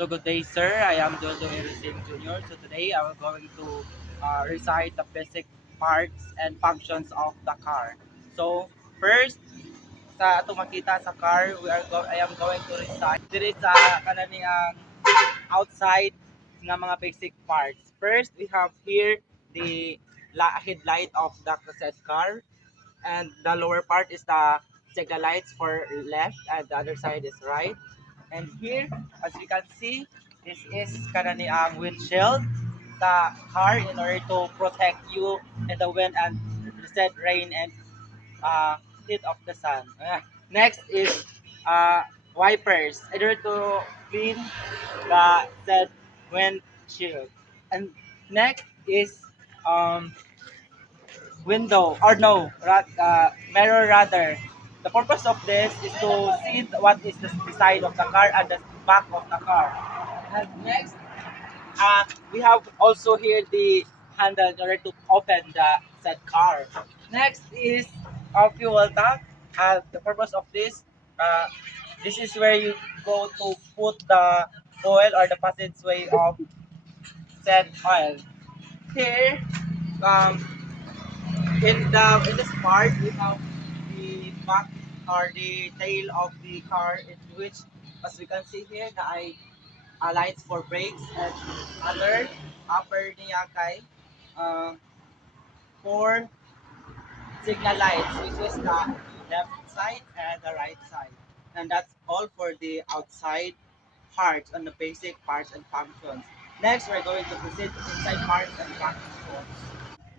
So good day, sir. I am Jojo Erisin Jr. So today I am going to recite the basic parts and functions of the car. So first, sa ato makita sa car, I am going to recite diri sa kananiang outside nga mga basic parts. First, we have here the headlight of the said car, and the lower part is the signal lights for left and the other side is right. And here, as you can see, this is kanani ang windshield, the car in order to protect you in the wind and said rain and heat of the sun. Next is wipers in order to clean the said windshield. And next is window or no mirror rather. The purpose of this is to see what is the side of the car and the back of the car. And next, we have also here the handle in order to open the said car. Next is our fuel tank. The purpose of this is where you go to put the oil or the passageway of said oil. Here, um, in this part we have the back or the tail of the car, in which as we can see here na ay lights for brakes and other upper niya kay uh, for signal lights, which is the left side and the right side. And that's all for the outside parts and the basic parts and functions. Next, we're going to proceed to inside parts and functions.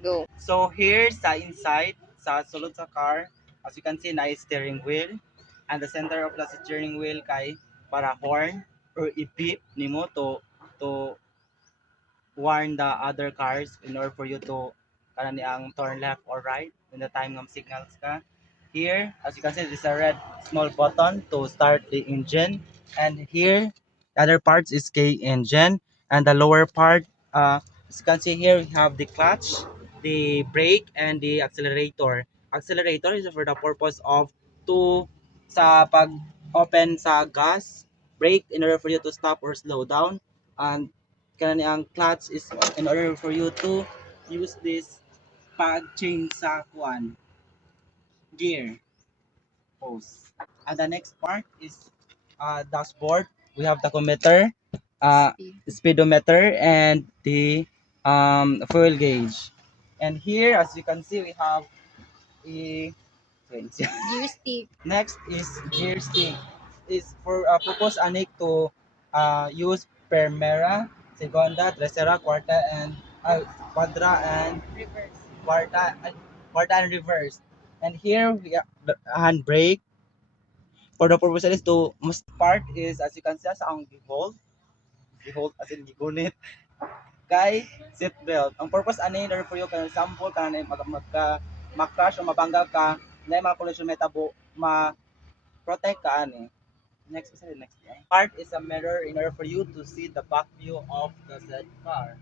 Go. So here sa inside, sa sulod sa car, as you can see na is steering wheel, and the center of the steering wheel kay para horn or i-beep nimo to warn the other cars in order for you to kanani ang turn left or right when the time ng signals ka. Here, as you can see, this is a red small button to start the engine, and here the other parts is K engine, and the lower part, as you can see here, we have the clutch, the brake, and the accelerator. Accelerator is for the purpose of to sa pag open sa gas, brake in order for you to stop or slow down, and kanani ang clutch is in order for you to use this pag change sa kuan gear hose. And the next part is dashboard. We have tachometer, Speed. speedometer, and the fuel gauge. And here, as you can see, we have a Gear stick. next is gear stick. Is for purpose anik to use primera, segunda, tercera, cuarta, and quadra and Reverse. quarta, and reverse. And here we have the handbrake. For the purpose is to most part is as you can see sa ang behold as in gigunit kay seat belt. Ang purpose ani in order for you kan example kan mag-crash o mabangga ka na mga collision metabo ma protect ka ani. Next is the next part is a mirror in order for you to see the back view of the said car.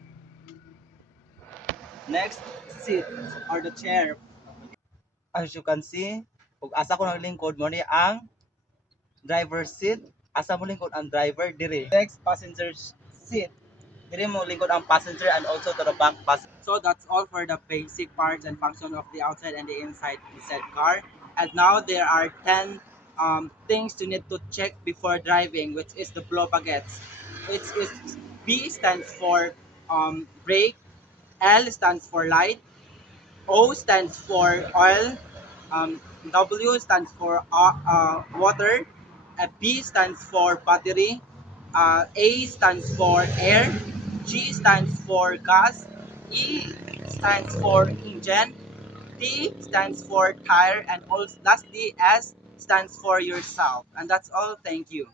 Next, seat or the chair. As you can see, ug asa ko naglingkod mo ni ang driver seat. Asa mo lingkod ang driver diri. Next, passenger seat. Diri mo lingkod ang passenger and also to the back passenger. So that's all for the basic parts and function of the outside and the inside the said car. And now there are 10 things you need to check before driving, which is the blow baguettes. It's B stands for brake, L stands for light, O stands for oil, W stands for water, B stands for battery, A stands for air, G stands for gas, E stands for engine, T stands for tire, and also lastly S stands for yourself. And that's all. Thank you.